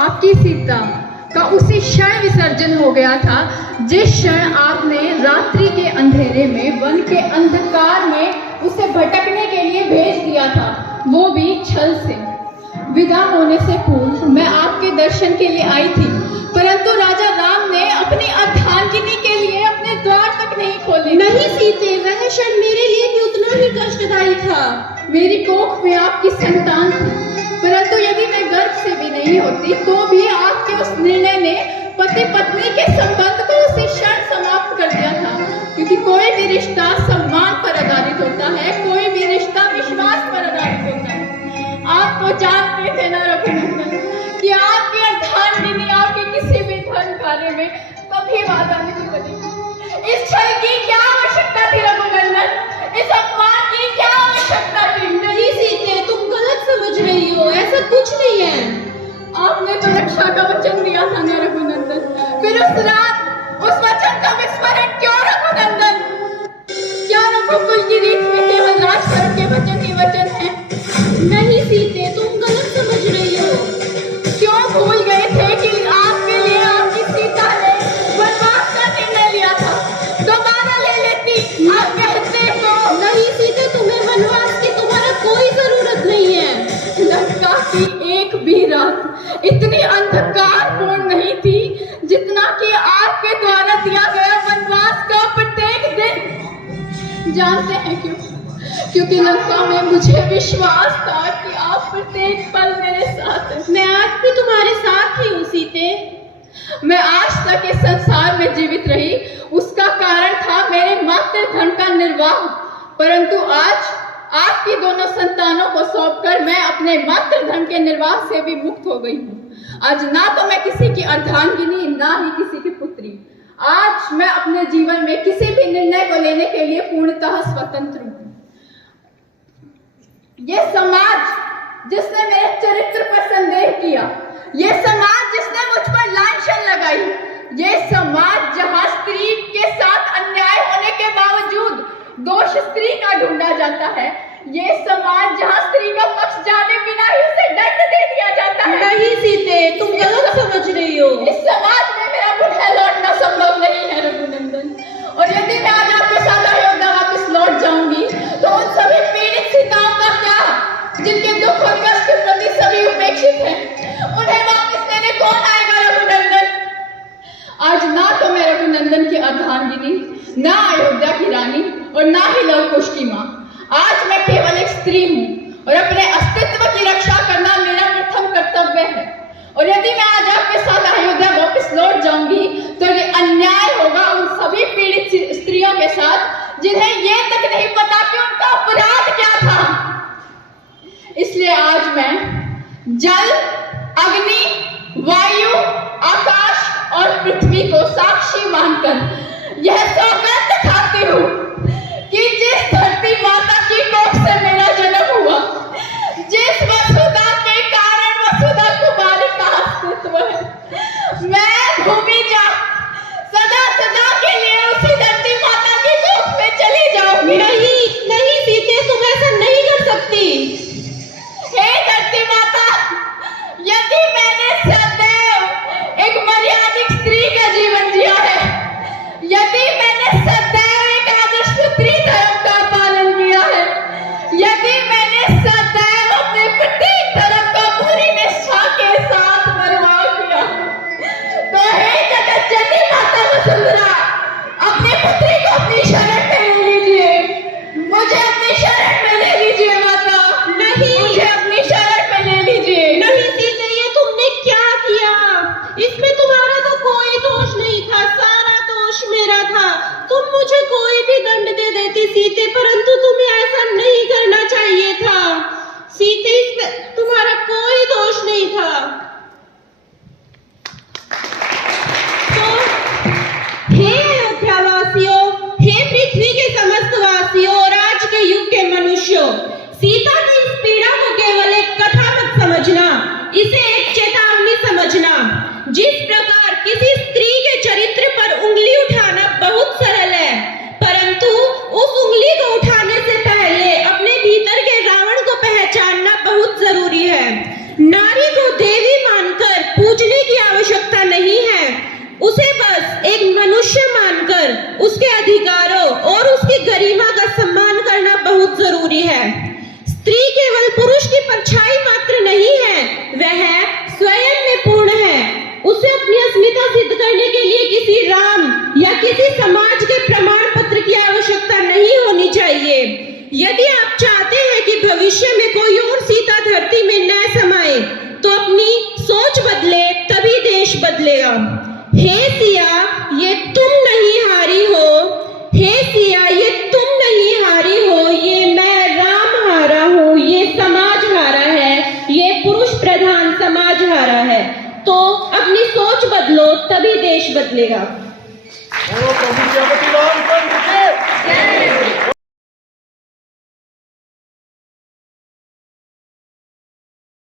आपकी सीता का उसी क्षण विसर्जन हो गया था जिस क्षण आपने रात्रि के अंधेरे में, वन के अंधकार में उसे भटकने के लिए भेज दिया था, वो भी छल से। विदा होने से पूर्व मैं आपके दर्शन के लिए आई थी, परंतु राजा राम ने अपनी अर्धांगिनी के लिए अपने द्वार तक नहीं खोले। नहीं सीते, वह क्षण मेरे लिए भी उतना ही कष्टदायी था। मेरी कोख में आपकी संतान थी, परंतु यदि मैं गर्भ से भी नहीं होती तो भी आपके उस निर्णय ने पति पत्नी के संबंध को उसी क्षण समाप्त कर दिया था, क्योंकि कोई भी रिश्ता सम्मान पर आधारित होता है, कोई भी रिश्ता विश्वास पर आधारित होता है। आप वो जानते थे ना रघुनंदन कि आपकी अर्धांगिनी आपके किसी भी धर्म कार्य में कभी बाधा नहीं बनेगी। इस छल की क्या आवश्यकता थी रघुनंदन? इस अपमान की क्या आवश्यकता थी? नहीं सीते, तुम गलत समझ रही हो, ऐसा कुछ नहीं है। आपने तो रक्षा का वचन दिया था ना रघुनंदन, फिर उस रात उस वचन का विस्मरण क्यों रघुनंदन? क्या रघुकुल की रीत में केवल राजधर्म के वचन ही वचन है? नहीं सीते, तुम गलत समझ रही हो। क्यों भूल गए थे कि आपके लिए आपकी सीता ने वनवास का निर्णय लिया था? दोबारा ले लेती आप कहते तो। नहीं सीते, तुम्हें वनवास की तुम्हारा कोई जरूरत नहीं है। लंका की एक भी रात इतनी अंधकारपूर्ण नहीं थी जितना कि आपके द्वारा दिया गया वनवास का प्रत्येक दिन। जानते हैं क्यों? क्योंकि लंका में मुझे विश्वास था कि आप प्रत्येक पल मेरे साथ हैं। मैं आज भी तुम्हारे साथ ही हूँ सीते। मैं आज तक इस संसार में जीवित रही, उसका कारण था मेरे मातृ धर्म का निर्वाह, परंतु आज आपकी दोनों संतानों को सौंपकर मैं अपने मातृ धर्म के निर्वाह से भी मुक्त हो गई हूँ। आज ना तो मैं किसी की अर्धांगिनी, ना ही किसी की पुत्री। आज मैं अपने जीवन में किसी भी निर्णय को लेने के लिए पूर्णतः स्वतंत्र हूँ। ये समाज जिसने मेरे चरित्र पर संदेह किया, ये समाज जिसने मुझ पर लांछन लगाई, ये समाज जहां स्त्री के साथ अन्याय होने के बावजूद दोष स्त्री का ढूंढा जाता है, ये समाज जहां स्त्री का पक्ष जाने बिना ही उसे दंड दे दिया जाता है। नहीं सीते, तुम गलत समझ रही हो। इस समाज में मेरा बुढ़ा लौटना संभव नहीं है रघुनंदन, और यदि मैं आज आपके साथ अयोध्या वापस लौट जाऊंगी तो उन सभी पीड़ित सीताओं का क्या, जिनके दुख और कष्ट के प्रति सभी उपेक्षित हैं, उन्हें वापस लेने कौन आएगा रघुनंदन? आज ना तो मैं रघुनंदन की अर्धांगिनी, ना अयोध्या की रानी और ना ही लव कुश की माँ। आज मैं केवल एक स्त्री हूँ और अपने अस्तित्व की रक्षा करना मेरा प्रथम कर्तव्य है। और यदि मैं आज आपके साथ अयोध्या वापस लौट जाऊंगी तो ये अन्याय होगा उन सभी पीड़ित स्त्रियों के साथ जिन्हें ये तक नहीं पता कि उनका अपराध क्या था। इसलिए आज मैं जल, अग्नि, वायु, आकाश और पृथ्वी को साक्षी मानकर यह सौगंध खाती हूँ कि जिस धरती माता की कोख से मेरा जन्म हुआ, जिस वसुधा के कारण वसुधा कुमारी का अस्तित्व है, मैं भूमिजा सदा सदा के लिए उसी धरती माता की कोख में चली जाऊंगी। नहीं नहीं सीते, तुम ऐसा नहीं कर सकती। हे धरती माता, यदि मैंने सदैव एक मर्यादित स्त्री का जीवन जिया है, यदि मैंने सदैव एक आदर्श पुत्री धर्म का पालन किया है, यदि मैंने सदैव अपने प्रत्येक धर्म का पूरी निष्ठा के साथ निर्वाह किया, तो हे जगत जननी माता वसुंधरा, अपनी पुत्री को अपनी शरण में ले लीजिए, मुझे अपनी शरण में ले लीजिए माता। नहीं, मुझे अपनी शरण में ले लीजिए। नहीं सीते, ये तुमने क्या किया? इसमें तुम्हारा तो कोई दोष नहीं था, सारा दोष मेरा था। तुम मुझे कोई भी दंड दे देती सीते, परंतु तुम्हें ऐसा नहीं करना चाहिए था सीते। इसमें तुम्हारा कोई दोष नहीं था। तो हे अयोध्यावासियों, हे पृथ्वी के समस्त वासियों और आज के युग के मनुष्यों, सीता की इस पीड़ा को केवल एक कथा मत समझना, इसे एक चेतावनी समझना। जिस प्रकार किसी स्त्री के चरित्र पर उंगली उठाना बहुत सरल है, परंतु उस उंगली को उठाने से पहले अपने भीतर के रावण को पहचानना बहुत जरूरी है। नारी को देवी जरूरी है। स्त्री केवल पुरुष की परछाई मात्र नहीं है, वह स्वयं में पूर्ण है। उसे अपनी अस्मिता सिद्ध करने के लिए किसी राम या किसी समाज के प्रमाण पत्र की आवश्यकता नहीं होनी चाहिए। यदि आप चाहते हैं कि भविष्य में कोई और सीता धरती में न समाये, तो अपनी सोच बदले, तभी देश बदलेगा। हे सिया, ये तुम नहीं हारी हो। हे सिया, ये तुम नहीं हारी हो। ये मैं राम हारा हूँ, ये समाज हारा है, ये पुरुष प्रधान समाज हारा है। तो अपनी सोच बदलो, तभी देश बदलेगा। प्रभु श्यामती रामचंद्र के